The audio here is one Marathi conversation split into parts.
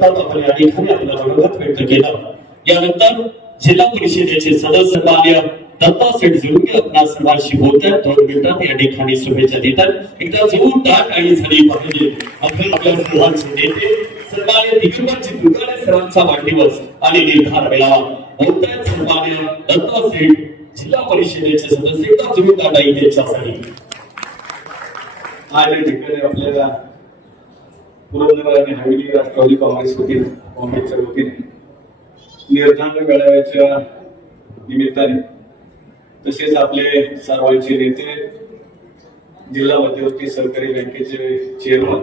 दत्तात्रय या ठिकाणी आपलं मनोगत व्यक्त केला यानंतर जिल्हा परिषदेचे सदस्य मान्य दत्ता सेठ जुळके आपल्या सर्वांशी बोलतात दोन मिनिटात या ठिकाणी शुभेच्छा देतात एकदा जोरदार काही झाली पाहिजे आपण आपल्या सर्वांचे नेते सन्मान्य दिग्गज दुकाने सरांचा वाढदिवस आणि निर्धार मेळावा. बोलतायत सन्मान्य दत्ता सेठ जिल्हा परिषदेचे सदस्य एकदा जोरदार टाळी त्यांच्यासाठी. आज या ठिकाणी आपल्याला? पुरंदर आणि हवेली राष्ट्रवादी काँग्रेस वतीने काँग्रेसच्या वतीने निर्धार मेळाव्याच्या निमित्ताने तसेच आपले सर्वांचे नेते जिल्हा मध्यवर्ती सहकारी बँकेचे चेअरमन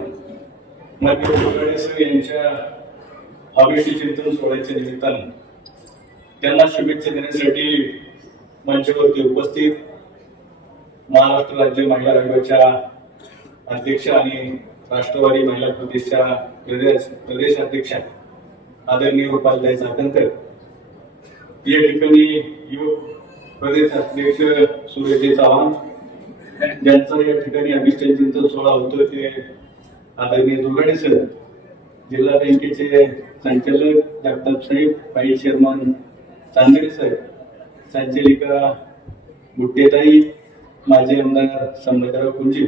मान्य सर यांच्या हवेशी चिंतन सोहळ्याच्या निमित्ताने त्यांना शुभेच्छा देण्यासाठी मंचावरती उपस्थित महाराष्ट्र राज्य महिला आयोगाच्या अध्यक्ष आणि राष्ट्रवादी महिला प्रदेशच्या प्रदेश प्रदेश अध्यक्षा आदरणीय उपाध्याय चाकणकर या ठिकाणी युवक प्रदेश अध्यक्ष सुरेश चव्हाण ज्यांचा या ठिकाणी अभिष्ट सोहळा होतो ते आदरणीय दुर्गाडे सर जिल्हा बँकेचे संचालक जगताप साहेब काही चेअरमन चांदेरे सर संचालिका गुट्टेताई माजी आमदार संभाजीराव कुंजी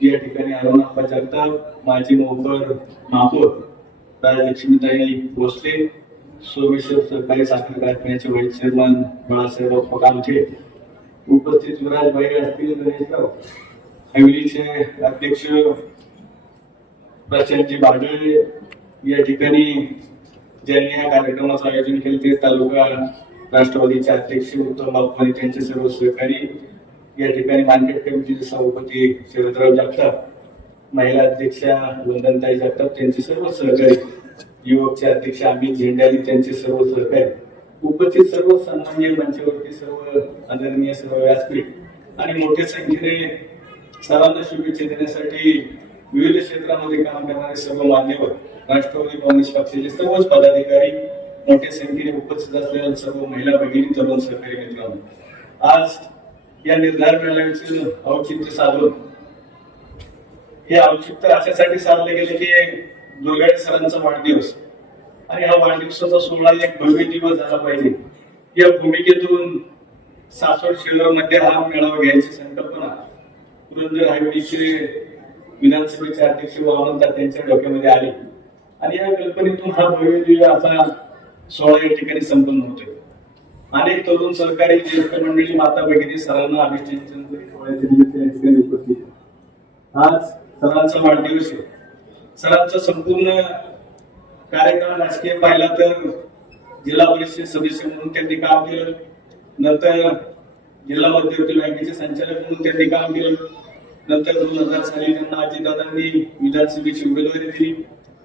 या ठिकाणी अरुणाप्पा जगताप माजी मोकर महापौर राजलक्ष्मीताई भोसले सोमेश्वर सहकारी साखर कारखान्याचे व्हाईस चेअरमन बाळासाहेब कामठे उपस्थित विराजभाई असतील गणेशराव हवेलीचे अध्यक्ष प्रशांतजी बागळे या ठिकाणी ज्यांनी या कार्यक्रमाचं आयोजन केले ते तालुका राष्ट्रवादीचे अध्यक्ष उत्तम बापमाने त्यांचे सर्व सहकारी या ठिकाणी मार्केट कमिटीचे सभापती शरदराव जगताप महिला अध्यक्षा वंदनताई जगताप त्यांचे सर्व सहकारी युवकचे अध्यक्ष अमित झेंडे आणि त्यांचे सर्व सहकारी उपस्थित सर्व सन्मान्य मंचावरती सर्व आदरणीय सर्व व्यासपीठ आणि मोठ्या संख्येने सर्वांना शुभेच्छा देण्यासाठी विविध क्षेत्रामध्ये काम करणारे सर्व मान्यवर राष्ट्रवादी काँग्रेस पक्षाचे सर्वच पदाधिकारी मोठ्या संख्येने उपस्थित असलेल्या सर्व महिला भगिनी तरुण सहकारी मित्रांनो आज या निर्धार मेळाव्याचे औचित्य साधून. हे औचित्य अशासाठी साधले गेले की दुर्गाडे सरांचा वाढदिवस. आणि हा वाढदिवसाचा सोहळा एक भव्य दिवस झाला पाहिजे. या भूमिकेतून सासवड शहरामध्ये हा मेळावा घ्यायची संकल्पना. पुरंदर हायवेचे विधानसभेचे अध्यक्ष वामनता त्यांच्या डोक्यामध्ये आली. आणि या कल्पनेतून हा भव्य दिव्य असा सोहळा या ठिकाणी संपन्न होतोय. अनेक तरुण सहकारी ज्येष्ठ मंडळी माता भगिनी सरांना अभिषेचन आज सरांचा वाढदिवस आहे. सरांचा संपूर्ण कार्यक्रम राजकीय पाहिला तर जिल्हा परिषद सदस्य म्हणून त्यांनी काम केलं. नंतर जिल्हा मध्यवर्ती बँकेचे संचालक म्हणून त्यांनी काम केलं. नंतर दोन हजार साली त्यांना अजितदादांनी विधानसभेची उमेदवारी दिली.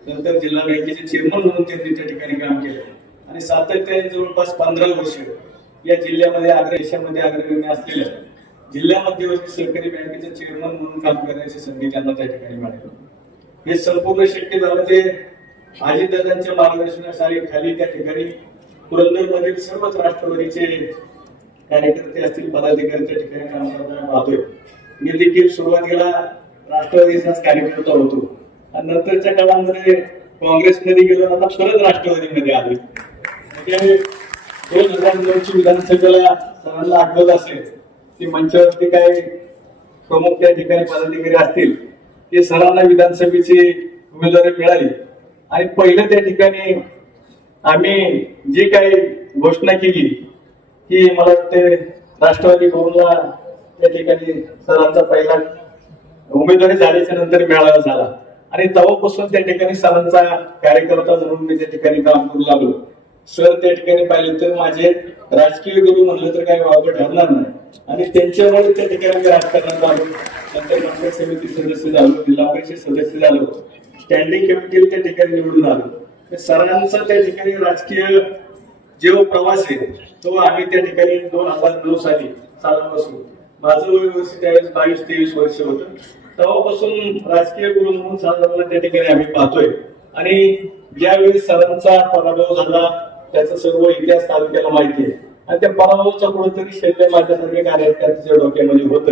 नंतर जिल्हा बँकेचे चेअरमन म्हणून त्यांनी त्या ठिकाणी काम केलं. आणि सातत्याने जवळपास पंधरा वर्ष या जिल्ह्यामध्ये अग्र देशामध्ये अग्रगण्य असलेल्या जिल्हा मध्यवर्ती सहकारी बँकेचे चेअरमन म्हणून काम करण्याची संधी त्यांना त्या ठिकाणी मिळाली. हे संपूर्ण शक्य झालं ते आजीदादांच्या मार्गदर्शनाखाली खाली त्या ठिकाणी पुरंदरमधील सर्वच राष्ट्रवादीचे कार्यकर्ते असतील पदाधिकारी त्या ठिकाणी काम करताना पाहतोय. मी देखील सुरुवातीला राष्ट्रवादीचाच कार्यकर्ता होतो. आणि नंतरच्या काळामध्ये काँग्रेसमध्ये गेलो आता परत राष्ट्रवादीमध्ये आलो म्हणजे दोन हजार दोनची विधानसभेला सरांना आठवत असेल की मंचावरती काही प्रमुख त्या ठिकाणी पदाधिकारी असतील ते सरांना विधानसभेची उमेदवारी मिळाली. आणि पहिलं त्या ठिकाणी आम्ही जी काही घोषणा केली की मला वाटते राष्ट्रवादी भवनला त्या ठिकाणी सरांचा पहिला उमेदवारी झाल्याच्यानंतर मेळावा झाला. आणि तेव्हापासून त्या ठिकाणी सरांचा कार्यकर्ता म्हणून मी त्या ठिकाणी काम करू लागलो. सर त्या ठिकाणी पाहिले तर माझे राजकीय गुरु म्हणलं तर काही वावग ठरणार नाही. आणि त्यांच्यामुळे त्या ठिकाणी मी राजकारणात आलो. नंतर काँग्रेस समिती सदस्य झालो जिल्हा परिषद सदस्य झालो. स्टँडिंग कमिटी त्या ठिकाणी निवडून आलो. सरांचा त्या ठिकाणी राजकीय जो प्रवास आहे तो आम्ही त्या ठिकाणी दोन हजार नऊ साली चालवपासून माझं वय वर्ष त्यावेळेस बावीस तेवीस वर्ष होतं. तेव्हापासून राजकीय गुरु म्हणून साधारण त्या ठिकाणी आम्ही पाहतोय. आणि ज्यावेळी सरांचा पराभव झाला त्याचा सर्व इतिहास तालुक्याला माहिती आहे. आणि त्या पराभवाचा कुठेतरी शल्य कार्य कार्यकर्त्यांच्या डोक्यामध्ये होतं.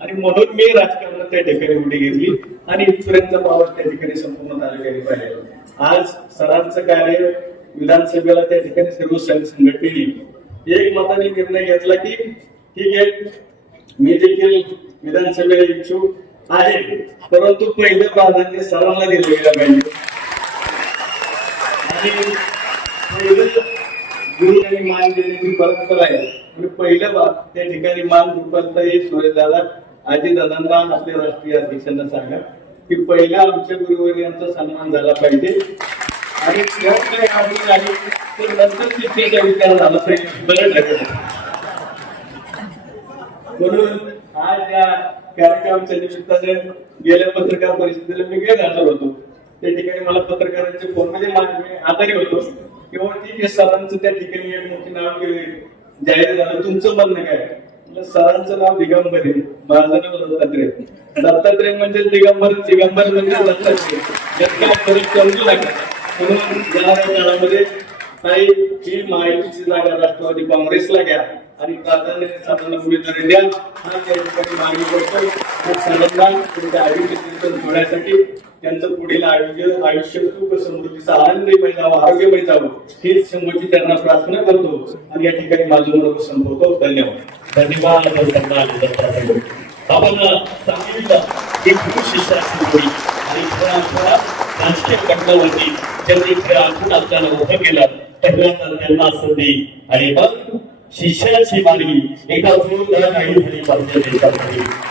आणि म्हणून मी राजकारणात त्या ठिकाणी उडी घेतली आणि इथपर्यंत प्रवास त्या ठिकाणी संपूर्ण तालुक्याने पाहिलेला. आज सरांचं कार्य विधानसभेला त्या ठिकाणी सर्व संघ- संघटनेने एक मताने निर्णय घेतला की ठीक आहे मी देखील विधानसभेला इच्छुक आहे. परंतु पहिलं प्राधान्य सरांना दिलं गेलं पाहिजे. आणि गुरु आणि मान देण्याची परंपरा आहे म्हणजे पहिलं बाब त्या ठिकाणी मान रुपालताई सुरेशदादा आजीदादांना आपल्या राष्ट्रीय अध्यक्षांना सांगा की पहिला आमच्या गुरुवर्यांचा सन्मान झाला पाहिजे. आणि नंतर शिक्षेचा विचार झाला पाहिजे. बरं टाकत म्हणून आज या कार्यक्रमाच्या निमित्ताने गेल्या पत्रकार परिषदेला मी गैरहजर होतो. त्या ठिकाणी मला पत्रकारांचे फोनमध्ये म्हणजे मी आजारी होतो. किंवा ठीक आहे सरांचं त्या ठिकाणी एक मोठी नाव केले. जाहीर झालं. तुमचं म्हणणं काय? सरांचं नाव दिगंबर. आहे माझं नाव दत्तात्रय. दत्तात्रय म्हणजे दिगंबर दिगंबर म्हणजे दत्तात्रय. यात फरक समजू नका. म्हणून या काळामध्ये नाही ही माहितीची जागा राष्ट्रवादी काँग्रेसला घ्या. आणि प्राधान्याने साधारण उमेदवारी द्या हा त्या ठिकाणी मागणी करतो खूप साधारणा तुमच्या आयुष्य जोडण्यासाठी त्यांचं पुढील आयुष्य आयुष्य सुख समृद्धीचा आनंदमय जावं आरोग्यमय जावं हेच शंभरची त्यांना प्रार्थना करतो. आणि या ठिकाणी माझं मनोगत संपवतो. धन्यवाद. धन्यवाद सन्मान आपण सांगितलं की गुरु शिष्याची जोडी आणि खऱ्या अर्थात राजकीय घटनावरती त्यांनी खऱ्या आपण आपल्याला उभं केलं पहिल्यांदा त्यांना संधी आणि मग शिष्याची मागणी एका जोरदार गाडी झाली पाहिजे देशामध्ये.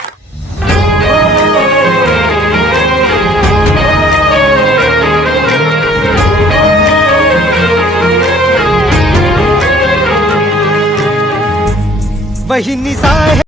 वहिनी साहेब